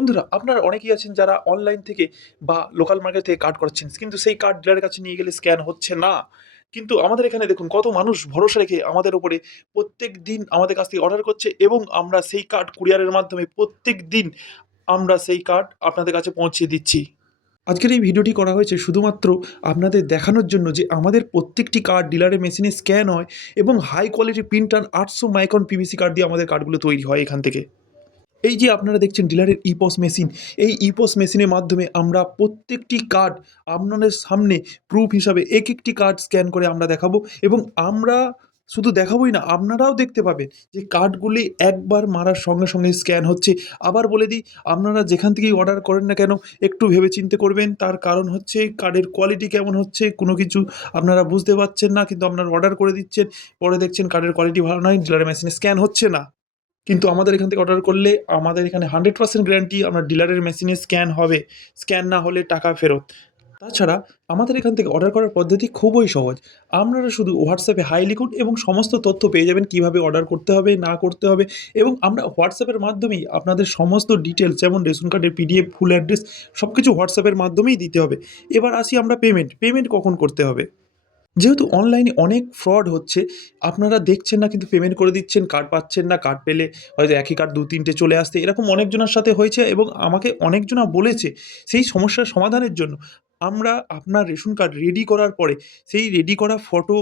বন্ধুরা, আপনারা অনেকেই আছেন যারা অনলাইন থেকে বা লোকাল মার্কেট থেকে কার্ড করাচ্ছেন। কিন্তু সেই কার্ড ডিলারের কাছে নিয়ে গেলে স্ক্যান হচ্ছে না। কিন্তু আমাদের এখানে দেখুন কত মানুষ ভরসা রেখে আমাদের উপরে প্রত্যেকদিন আমাদের কাছ থেকে অর্ডার করছে এবং আমরা সেই কার্ড কুরিয়ারের মাধ্যমে প্রত্যেকদিন আমরা সেই কার্ড আপনাদের কাছে পৌঁছে দিচ্ছি। আজকের এই ভিডিওটি করা হয়েছে শুধুমাত্র আপনাদের দেখানোর জন্য যে আমাদের প্রত্যেকটি কার্ড ডিলারের মেশিনে স্ক্যান হয় এবং high quality printer 800 micron PVC card দিয়ে আমাদের কার্ডগুলো তৈরি হয় এখান থেকে। এই যে আপনারা দেখছেন ডিলারের ইপস মেশিন, এই ইপস মেশিনের মাধ্যমে আমরা প্রত্যেকটি কার্ড আপনাদের সামনে প্রুফ হিসাবে একটি কার্ড স্ক্যান করে আমরা দেখাবো এবং আমরা শুধু দেখাবোই না, আপনারাও দেখতে পাবেন যে কার্ডগুলি একবার মারার সঙ্গে সঙ্গে স্ক্যান হচ্ছে। আবার বলে দিই, আপনারা যেখান থেকেই অর্ডার করেন না কেন একটু ভেবেচিন্তে করবেন। তার কারণ হচ্ছে কার্ডের কোয়ালিটি কেমন হচ্ছে কোনো কিছু আপনারা বুঝতে পারছেন না, কিন্তু আপনারা অর্ডার করে দিচ্ছেন, পরে দেখছেন কার্ডের কোয়ালিটি ভালো নয়, ডিলারের মেশিনে স্ক্যান হচ্ছে না। কিন্তু আমাদের এখান থেকে অর্ডার করলে আমাদের এখানে 100% গ্যারান্টি আপনার ডিলারের মেশিনে স্ক্যান হবে, স্ক্যান না হলে টাকা ফেরত। তাছাড়া আমাদের এখান থেকে অর্ডার করার পদ্ধতি খুবই সহজ। আপনারা শুধু হোয়াটসঅ্যাপে হাই লিখুন এবং সমস্ত তথ্য পেয়ে যাবেন কীভাবে অর্ডার করতে হবে না করতে হবে, এবং আমরা হোয়াটসঅ্যাপের মাধ্যমেই আপনাদের সমস্ত ডিটেলস যেমন রেশন কার্ডের পিডিএফ, ফুল অ্যাড্রেস সব কিছু হোয়াটসঅ্যাপের মাধ্যমেই দিতে হবে। এবার আসি আমরা পেমেন্ট কখন করতে হবে। যেহেতু অনলাইনে অনেক ফ্রড হচ্ছে, আপনারা দেখছেন না কিন্তু পেমেন্ট করে দিচ্ছেন, কার্ড পাচ্ছেন না, কার্ড পেলে হয়তো একই কার্ড ২-৩টে চলে আসতে, এরকম অনেকজনের সাথে হয়েছে এবং আমাকে অনেকজনা বলেছে। সেই সমস্যার সমাধানের জন্য আমরা আপনার রেশন কার্ড রেডি করার পরে সেই রেডি করা ফটো,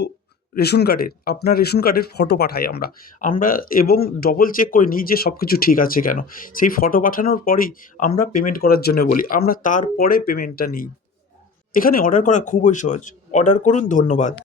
আপনার রেশন কার্ডের ফটো পাঠাই আমরা। আমরা এবং ডবল চেক করে নিই যে সব কিছু ঠিক আছে কেন। সেই ফটো পাঠানোর পরেই আমরা পেমেন্ট করার জন্য বলি। আমরা তারপরে পেমেন্টটা নিই। এখানে অর্ডার করা খুবই সহজ। অর্ডার করুন, ধন্যবাদ।